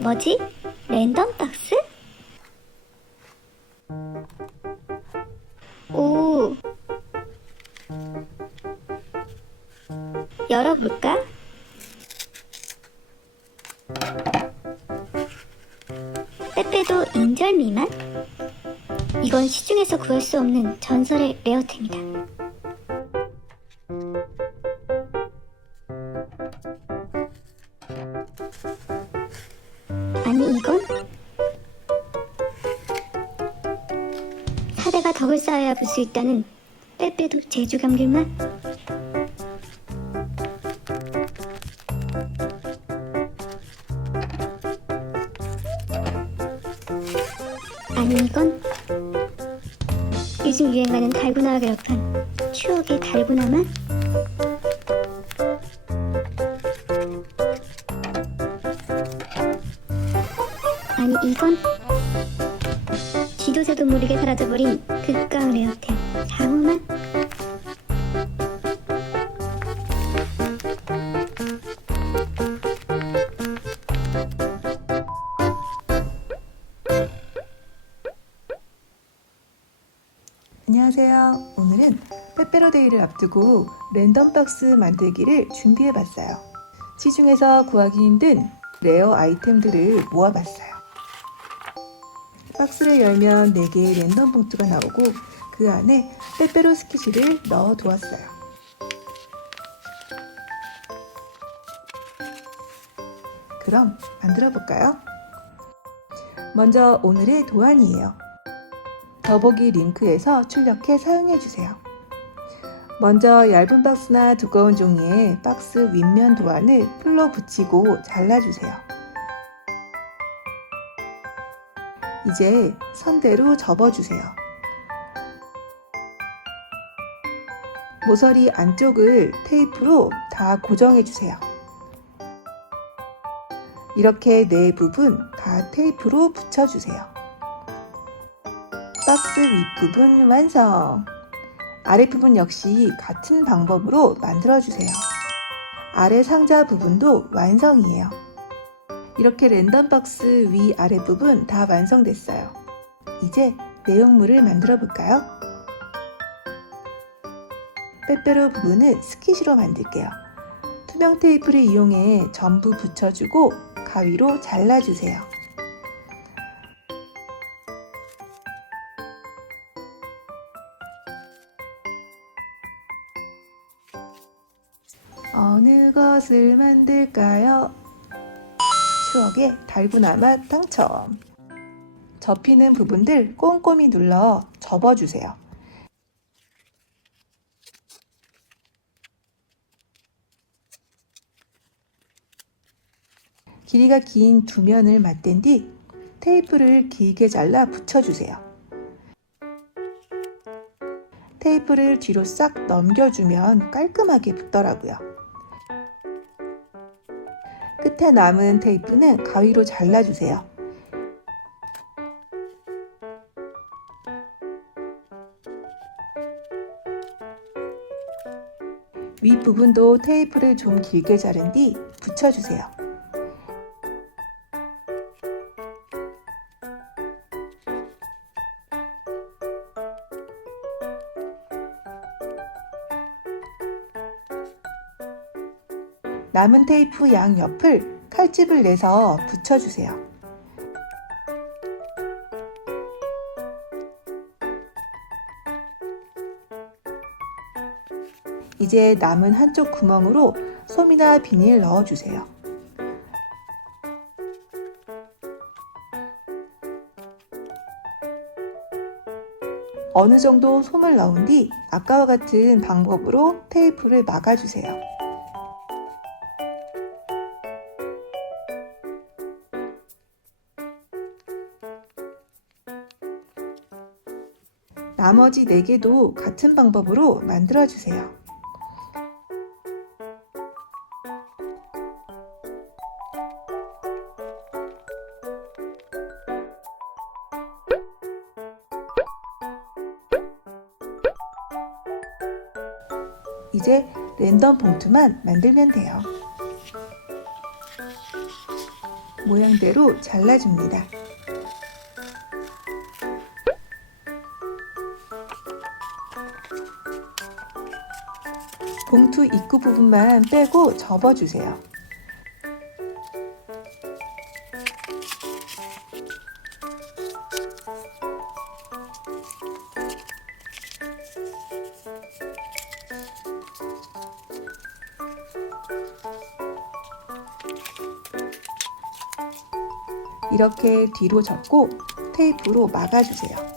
뭐지? 랜덤 박스? 오. 열어볼까? 빼빼도 인절 미만? 이건 시중에서 구할 수 없는 전설의 레어템이다. 덕을 쌓아야 볼 수 있다는 빼빼도 제주 감귤맛? 아니 이건 요즘 유행하는 달고나와 결합한 추억의 달고나 맛? 아니 이건 지도자도 모르게 사라져버린 극강 레어템 장어맛 안녕하세요. 오늘은 빼빼로데이를 앞두고 랜덤박스 만들기를 준비해봤어요. 시중에서 구하기 힘든 레어 아이템들을 모아봤어요. 박스를 열면 4개의 랜덤 봉투가 나오고 그 안에 빼빼로 스키시를 넣어 두었어요. 그럼 만들어 볼까요? 먼저 오늘의 도안이에요. 더보기 링크에서 출력해 사용해 주세요. 먼저 얇은 박스나 두꺼운 종이에 박스 윗면 도안을 풀러 붙이고 잘라주세요. 이제 선대로 접어주세요. 모서리 안쪽을 테이프로 다 고정해주세요. 이렇게 네 부분 다 테이프로 붙여주세요. 박스 윗부분 완성! 아랫부분 역시 같은 방법으로 만들어주세요. 아래 상자 부분도 완성이에요. 이렇게 랜덤 박스 위 아랫부분 다 완성됐어요. 이제 내용물을 만들어 볼까요? 빼빼로 부분은 스키시로 만들게요. 투명 테이프를 이용해 전부 붙여주고 가위로 잘라주세요. 어느 것을 만들까요? 추억의 달고나 맛 당첨. 접히는 부분들 꼼꼼히 눌러 접어주세요. 길이가 긴 두 면을 맞댄 뒤 테이프를 길게 잘라 붙여주세요. 테이프를 뒤로 싹 넘겨주면 깔끔하게 붙더라고요. 끝에 남은 테이프는 가위로 잘라주세요. 윗부분도 테이프를 좀 길게 자른 뒤 붙여주세요. 남은 테이프 양 옆을 칼집을 내서 붙여주세요. 이제 남은 한쪽 구멍으로 솜이나 비닐 넣어주세요. 어느 정도 솜을 넣은 뒤 아까와 같은 방법으로 테이프를 막아주세요. 나머지 4개도 같은 방법으로 만들어주세요. 이제 랜덤 봉투만 만들면 돼요. 모양대로 잘라줍니다. 봉투 입구 부분만 빼고 접어주세요. 이렇게 뒤로 접고 테이프로 막아주세요.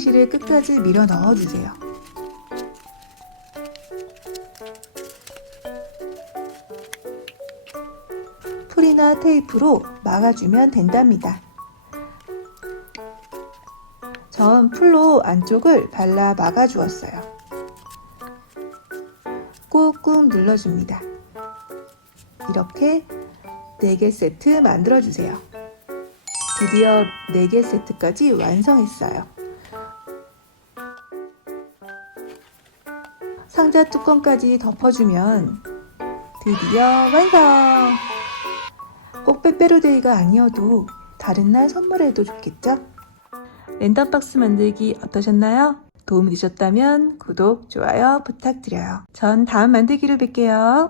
스키시를 끝까지 밀어 넣어주세요. 풀이나 테이프로 막아주면 된답니다. 전 풀로 안쪽을 발라 막아주었어요. 꾹꾹 눌러줍니다. 이렇게 4개 세트 만들어주세요. 드디어 4개 세트까지 완성했어요. 상자 뚜껑까지 덮어주면 드디어 완성! 꼭 빼빼로데이가 아니어도 다른 날 선물해도 좋겠죠? 랜덤박스 만들기 어떠셨나요? 도움이 되셨다면 구독, 좋아요 부탁드려요. 전 다음 만들기로 뵐게요.